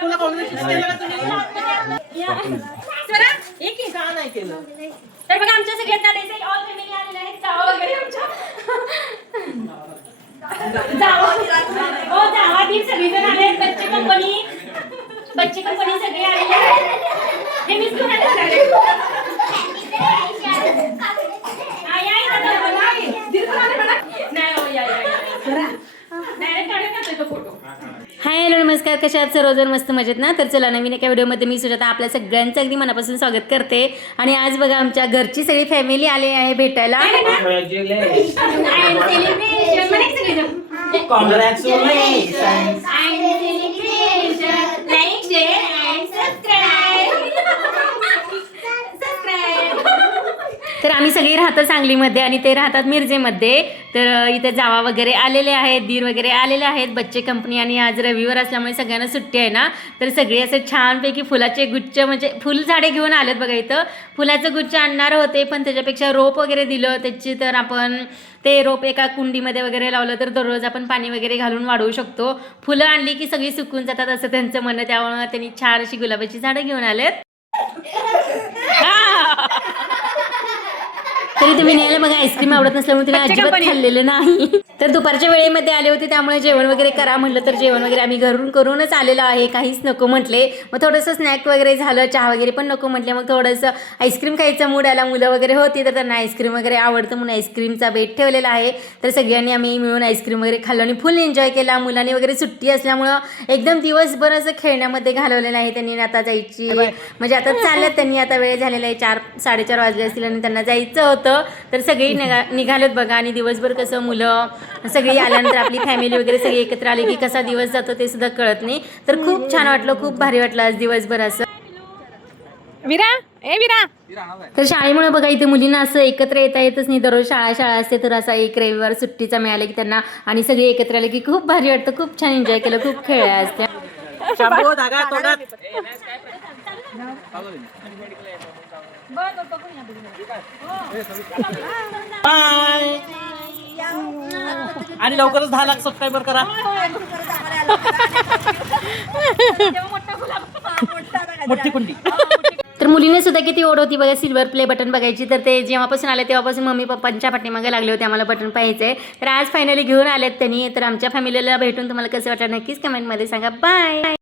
तर बघा आमच्या सगळ्यांना ऑल फॅमिली आलेले आहेत, जावा वगैरे आमच्या जावा दीर सगळेजण आले आहेत, बच्चे कंपनी सगळे आलेले आहेत. हे मिस हाय हॅलो नमस्कार, कशा आहात सर्वजण? मस्त मजेत ना? तर चला नवीन एका व्हिडिओमध्ये मी सुजाता आपल्या सगळ्यांचं अगदी मनापासून स्वागत करते. आणि आज बघा आमच्या घरची सगळी फॅमिली आली आहे भेटायला. तर आम्ही सगळी राहतो सांगलीमध्ये आणि ते राहतात मिरजेमध्ये. तर इथे जावा वगैरे आलेले आहेत, दीर वगैरे आलेले आहेत, बच्चे कंपनी. आणि आज रविवार असल्यामुळे सगळ्यांना सुट्टी आहे ना, तर सगळे असं छानपैकी फुलाचे गुच्छ म्हणजे फुल झाडे घेऊन आलेत बघा. इथं फुलाचं गुच्छ आणणार होते पण त्याच्यापेक्षा रोप वगैरे दिलं त्याची. तर आपण ते रोप एका कुंडीमध्ये वगैरे लावलं तर दररोज आपण पाणी वगैरे घालून वाढवू शकतो. फुलं आणली की सगळी सुकून जातात असं त्यांचं म्हणणं. त्यामुळे त्यांनी छान अशी गुलाबाची झाडं घेऊन आलेत. तरी तुम्ही न्यायला बघा, आईस्क्रीम आवडत नसल्यामुळे तिने अजिबात खाल्लेलं नाही. तर दुपारच्या वेळेमध्ये आले होते त्यामुळे जेवण वगैरे करा म्हटलं, तर जेवण वगैरे आम्ही घरून करूनच आलेलं आहे. काहीच नको म्हटले. मग थोडंसं स्नॅक वगैरे झालं, चहा वगैरे पण नको म्हटले. मग थोडंसं आईस्क्रीम खायचा मूड आला. मुलं वगैरे होती तर त्यांना आईस्क्रीम वगैरे आवडतं म्हणून आईस्क्रीमचा बेट ठेवलेला आहे. तर सगळ्यांनी आम्ही मिळून आईस्क्रीम वगैरे खाल्लं आणि फुल एन्जॉय केला. मुलांनी वगैरे सुट्टी असल्यामुळं एकदम दिवसभर असं खेळण्यामध्ये घालवलेलं आहे त्यांनी. आता जायची म्हणजे आता चालत त्यांनी, आता वेळ झालेला आहे 4-4:30 वाजले असतील आणि त्यांना जायचं होतं. तर सगळी निघालेत बघा. आणि दिवसभर कसं मुलं सगळी आल्यानंतर आपली फॅमिली वगैरे सगळी एकत्र आली की कसा दिवस जातो ते सुद्धा कळत नाही. तर खूप छान वाटलं, खूप भारी वाटलं आज दिवसभर असं. तर शाळेमुळे बघा इथे मुलींना असं एकत्र येता येतच नाही. दररोज शाळा असते, तर असा एक रविवार सुट्टीचा मिळाला की त्यांना आणि सगळे एकत्र आले की खूप भारी वाटतं. खूप छान एन्जॉय केलं, खूप खेळल्या असत्या. आणि लवकरच 10 लाख सबस्क्रायबर करा. मोठी कुंडी. तर मुलीने सुद्धा किती ओढ होती बघा सिल्वर प्ले बटन बघायची. तर ते जेव्हापासून आले तेव्हापासून मम्मी पप्पांच्या पाठीमागे लागले होते आम्हाला बटन पाहायचंय. तर आज फायनली घेऊन आलेत त्यांनी. तर आमच्या फॅमिलीला भेटून तुम्हाला कसं वाटलं नक्कीच कमेंटमध्ये सांगा. बाय.